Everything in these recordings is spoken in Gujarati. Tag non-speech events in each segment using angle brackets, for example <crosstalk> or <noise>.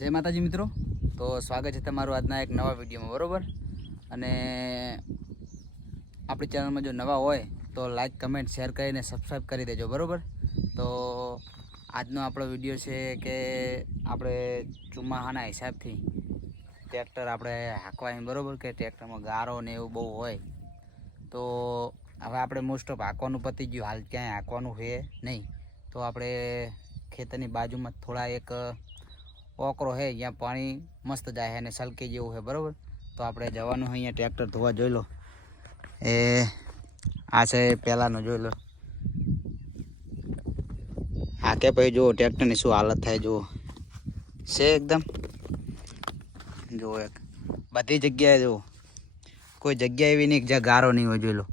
જય માતાજી મિત્રો. તો સ્વાગત છે તમારું આજના એક નવા વિડીયોમાં, બરાબર? અને આપણી ચેનલમાં જો નવા હોય, તો લાઈક કમેન્ટ શેર કરીને સબસ્ક્રાઈબ કરી દેજો, બરાબર? તો આજનો આપણો વીડિયો છે કે આપણે ચુમાહાના હિસાબથી ટ્રેક્ટર આપણે હાંકવાની બરાબર? કે ટ્રેક્ટરમાં ગારો ને એવું બહુ હોય. તો હવે આપણે મોસ્ટ ઓફ હાંકવાનું પતી ગયું. હાલ ક્યાંય હાંકવાનું છે નહીં. તો આપણે ખેતરની બાજુમાં થોડા એક ઓકરો છે અહીંયા પાણી મસ્ત જાય અને સલકી જેવું છે બરાબર? તો આપણે જવાનું છે અહીંયા, ટ્રેક્ટર ધોવા જોઈ લો. એ, આ છે પહેલાંનો જોઈ લો. હા કે ભાઈ, જુઓ ટ્રેક્ટરની શું હાલત થાય, જુઓ. છે એકદમ? જુઓ એક. બધી જગ્યાએ જુઓ. કોઈ જગ્યા એવી નહીં, જ્યાં ગારો નહીં હોય, જોઈ લો.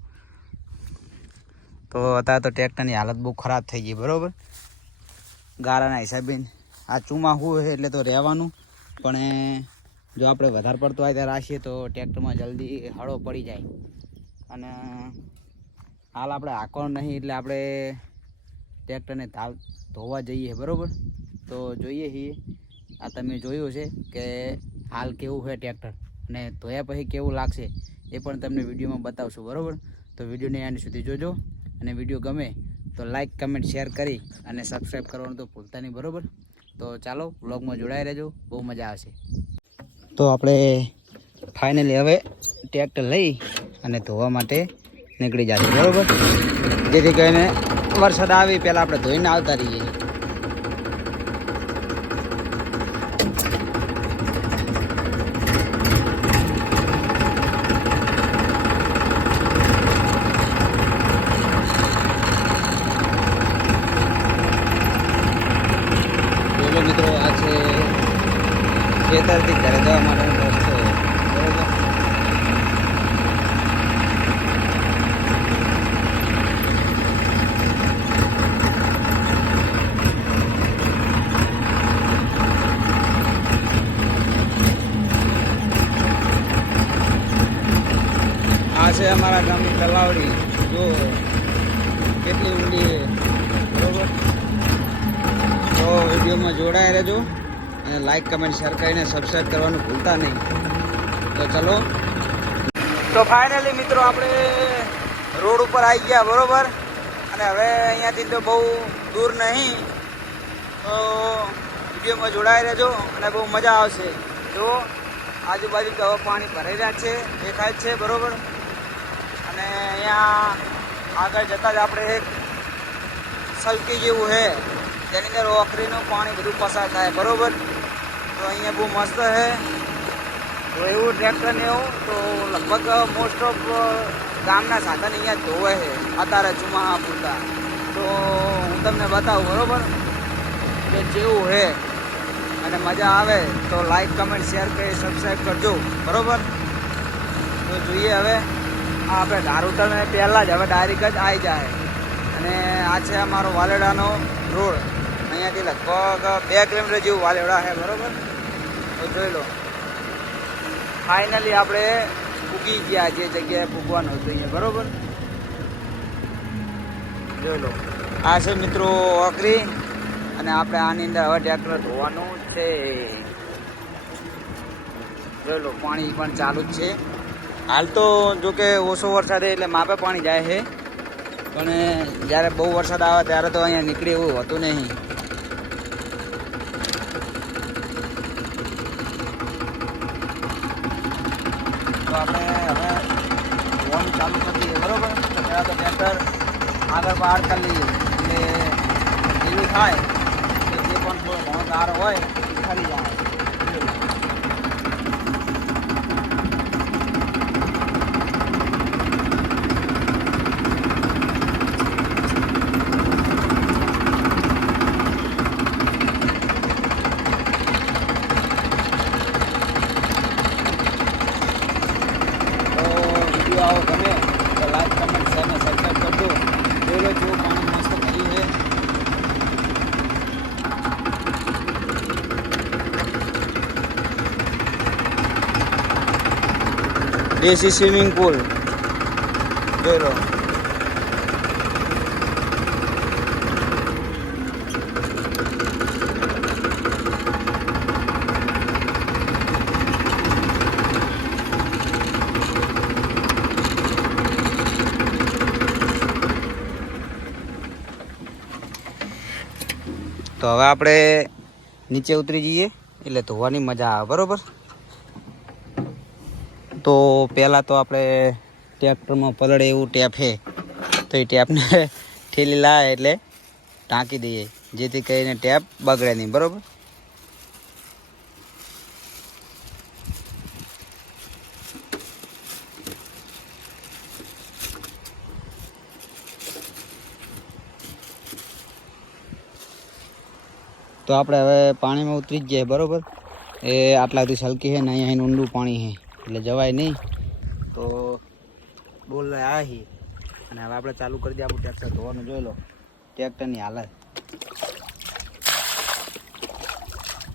તો અત્યારે તો ટ્રેક્ટરની હાલત બહુ ખરાબ થઈ ગઈ, બરાબર? ગારાના હિસાબે આ ચોમાસું છે એટલે તો રહેવાનું. પણ જો આપણે વધારે પડતો હોય ત્યારે રાખીએ તો ટ્રેક્ટરમાં જલ્દી હળો પડી જાય. અને હાલ આપણે આકો નહીં એટલે આપણે ટ્રેક્ટરને ધાવ ધોવા જઈએ, બરાબર? તો જોઈએ છીએ. આ તમે જોયું છે કે હાલ કેવું છે ટ્રેક્ટર. અને ધોયા પછી કેવું લાગશે એ પણ તમને વિડીયોમાં બતાવશું, બરાબર? તો વિડીયોને એન્ડ સુધી જોજો. અને વીડિયો ગમે તો લાઈક, કમેન્ટ, શેર કરી અને સબસ્ક્રાઈબ કરવાનું તો ભૂલતા નહીં, બરાબર? તો ચાલો બ્લોગમાં જોડાઈ રહેજો. બહુ મજા આવશે. તો આપણે ફાઇનલી હવે ટ્રેક્ટર લઈ અને ધોવા માટે નીકળી જશે, બરાબર? જેથી કરીને વરસાદ આવી, પહેલાં આપણે ધોઈને આવતા રહીએ બોલો મિત્રો આ છે ખેતરથી ઘરે જવા માટેનો રસ્તો બરોબર આ છે અમારા ગામની તલાવડી જો કેટલી ઊંડી છે બરોબર તો વિડીયોમાં જોડાયા રહેજો અને લાઈક કમેન્ટ શેર કરીને સબસ્ક્રાઈબ કરવાનું ભૂલતા નહીં. તો ચલો. તો ફાઇનલી મિત્રો આપણે રોડ ઉપર આવી ગયા, બરોબર? અને હવે અહીંયાથી તો બહુ દૂર નહીં. તો વિડીયોમાં જોડાઈ રહેજો અને બહુ મજા આવશે. જો આજુબાજુ તો પાણી ભરાઈ રહ્યા છે, દેખાય છે, બરોબર? અને અહીંયા આગળ જતાં જ આપણે એક સલકી જેવું છે. જેની અંદર ઓખરીનું પાણી બધું પસાર થાય, બરોબર? તો અહીંયા બહુ મસ્ત છે. તો એવું ટ્રેક્ટર ને એવું, તો લગભગ મોસ્ટ ઓફ ગામના સાધન અહીંયા ધોવે છે, અત્યારે ચુમાહા પૂરતા તો હું તમને બતાવું, બરોબર? કે જેવું છે અને મજા આવે, તો લાઈક કમેન્ટ શેર કરી સબસ્ક્રાઈબ કરજો, બરોબર? તો જોઈએ હવે, આ આપણે ધારુતર પહેલાં જ, હવે ડાયરેક્ટ જ આવી જાય. અને આ છે અમારો વાલેડાનો રોડ. અહીંયાથી લગભગ બે કિલોમીટર જેવું વાલેવડા છે, બરોબર? તો જોઈ લો. ફાઇનલી આપણે પૂગી ગયા જે જગ્યાએ પૂગવાનું હતું અહીંયા, બરોબર? જોઈ લો. આ છે મિત્રો ઓકરી, અને આપણે આની અંદર હવે ટ્રેક્ટર ધોવાનું છે. જોઈ લો, પાણી પણ ચાલુ જ છે. હાલ તો જો કે ઓછો વરસાદ એટલે માપે પાણી જાય છે. પણ જ્યારે બહુ વરસાદ આવે ત્યારે તો અહીંયા નીકળે એવું હોતું નહીં. તો આપણે હવે ફોન ચાલુ કરી દઈએ, બરોબર? પહેલાં તો ટ્રેક્ટર આગળ બહાર કરી લઈએ. એટલે એવું થાય કે જે પણ થોડો ઘણો ગારો હોય ખરી જાય. દેશી સ્વિમિંગ પુલ જોઈ લો. તો હવે આપણે નીચે ઉતરી જઈએ, એટલે ધોવાની મજા આવે, બરાબર? તો પહેલાં તો આપણે ટ્રેક્ટરમાં પલળે એવું ટેપ છે. તો એ ટેપને <laughs> ઠેલી લાવે એટલે ટાંકી દઈએ. જેથી કરીને ટેપ બગડે નહીં. બરોબર? તો આપણે હવે પાણીમાં ઉતરી જ જઈએ. બરોબર? એ આટલા સુધી સલકી છે ને અહીંયા અહીં ઊંડું પાણી છે. એટલે જવાય નહીં. તો બોલ આહી અને હવે આપણે ચાલુ કરી દઈએ, આપણું ટ્રેક્ટર ધોવાનું જોઈ લો. ટ્રેક્ટરની હાલત.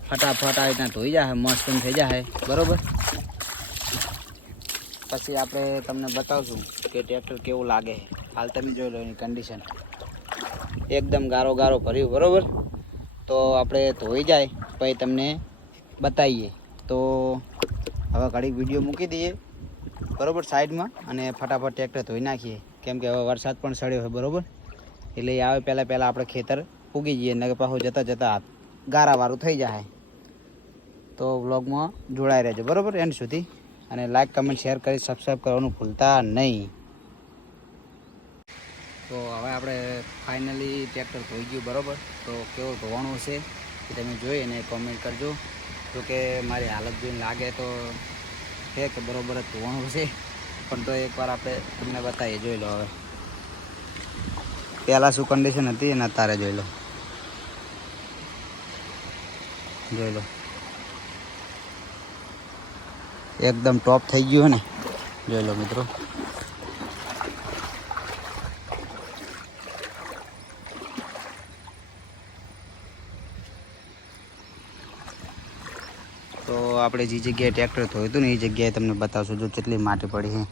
ફટાફટ આ રીતના ધોઈ જાય મસ્ત થઈ જાય બરોબર? પછી આપણે તમને બતાવશું કે ટ્રેક્ટર કેવું લાગે. હાલ તમે જોઈ લો એની કન્ડિશન એકદમ ગારો ગારો ભર્યું, બરોબર? તો આપણે ધોઈ જાય, પછી તમને બતાવીએ. તો હવે ઘડીક વીડિયો મૂકી દઈએ. બરોબર સાઈડમાં અને ફટાફટ ટ્રેક્ટર ધોઈ નાખીએ. કેમ કે હવે વરસાદ પણ સડ્યો હોય બરોબર? એટલે આવે પહેલાં પહેલાં આપણે ખેતર ઉગી જઈએ ને પાછું જતાં જતાં ગારાવાળું થઈ જાય. તો વ્લોગમાં જોડાઈ રહેજો, બરોબર? એન્ડ સુધી. અને લાઈક કમેન્ટ શેર કરી સબસ્ક્રાઈબ કરવાનું ભૂલતા નહીં. તો હવે આપણે ફાઇનલી ટ્રેક્ટર ધોઈ ગયું, બરોબર? તો કેવો ધોવાનું છે એ તમે જોઈ અને કોમેન્ટ કરજો. જો કે મારી હાલત જોઈને લાગે તો છે કે બરોબર જ ધોવાનું છે. પણ તો એકવાર આપણે તમને બતાવીએ, જોઈ લો હવે. પહેલાં શું કન્ડિશન હતી એને અત્યારે જોઈ લો. જોઈ લો. એકદમ ટોપ થઈ ગયું ને? જોઈ લો મિત્રો. તો આપણે જે જગ્યાએ ટ્રેક્ટર થયું હતું ને એ જગ્યાએ તમને બતાવશું જો કેટલી માટી પડી છે.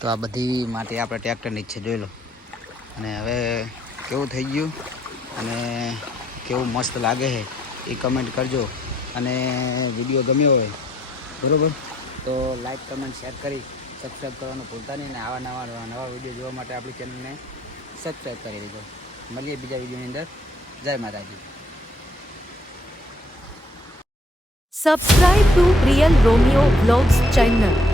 તો આ બધી માટી આપણે ટ્રેક્ટરની જ છે, જોઈ લો. અને હવે કેવું થઈ ગયું અને કેવું મસ્ત લાગે છે એ કમેન્ટ કરજો. અને વીડિયો ગમ્યો હોય, બરાબર? તો લાઈક કમેન્ટ શેર કરી. સબસ્ક્રાઈબ કરવાનું ભૂલતા નહીં અને આવા નવા નવા વીડિયો જોવા માટે આપણી ચેનલને સબસ્ક્રાઈબ કરી દેજો. મળીએ બીજા વિડીયોની અંદર. જય માતાજી. Subscribe to real Romeo blogs channel.